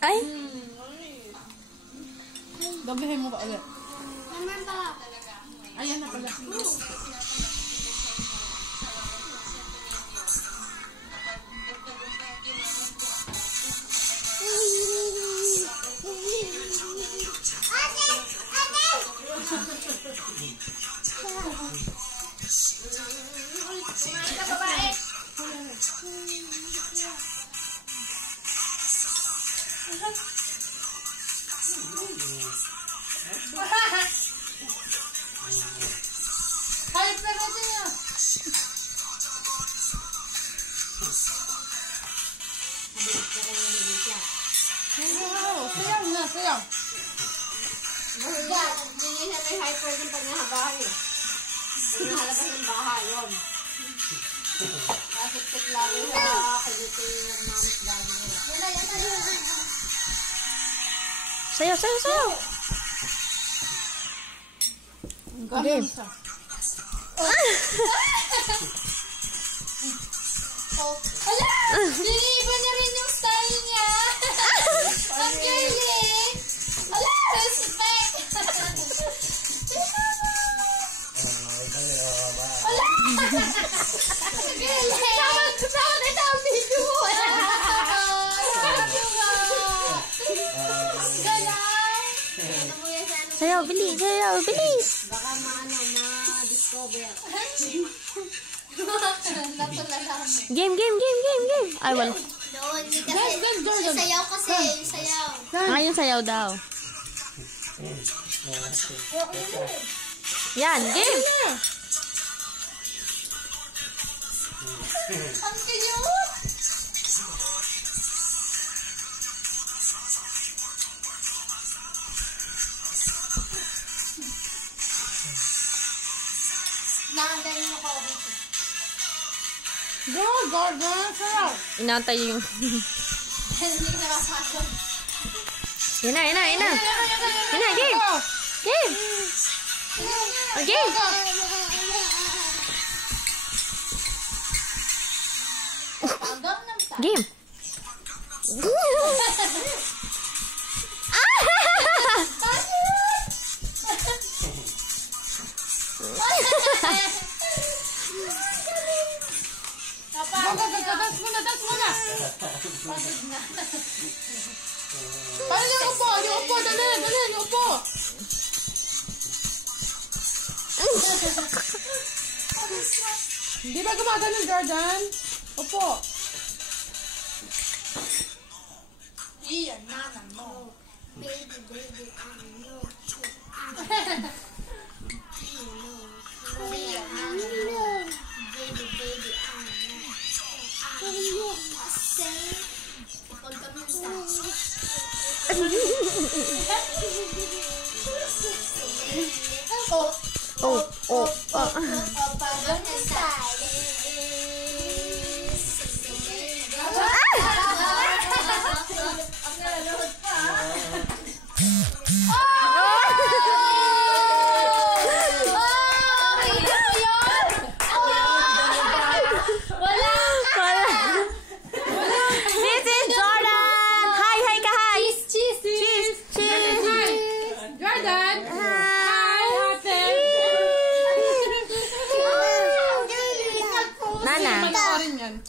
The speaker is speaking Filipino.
Ay! Doblehin mo ba ulit? Naman ba? Ayan na pala. Kahit na natin niya. Sayaw na, sayaw. Hindi niya siya may hyper yung pag nahabahan eh. Pag nahalabas ng bahay, yun. Kasit-sit lalo sa kalito yung mamit dami nila. Yan na. Sayaw, sayaw, sayaw! Game. Ala! Niniba na rin yung style niya! Ang galing! Ala! Respect! Ala! Ang galing! Tawag ito ang video mo! Sayaw, bilis, sayaw, bilis! Baka ma-discover. Game. Ay, wala. Doon, hindi kasi. Yung sayaw kasi, yung sayaw. Ngayon sayaw daw. Yan, game! Ang cute! Nakagaling mo ka dito. Go, sayaw. Inantay yung... Hindi na mapasok. Yan na. Yan na, game! Game! Game! Game! Dance muna. Paano yung upo? Dali, yung upo. Hindi ba gumagano, Jordan? Upo. Iyan, nana mo. Baby, I know. Iyan, nana mo. Baby, I know. Pag kami sa... Pag kami Nana.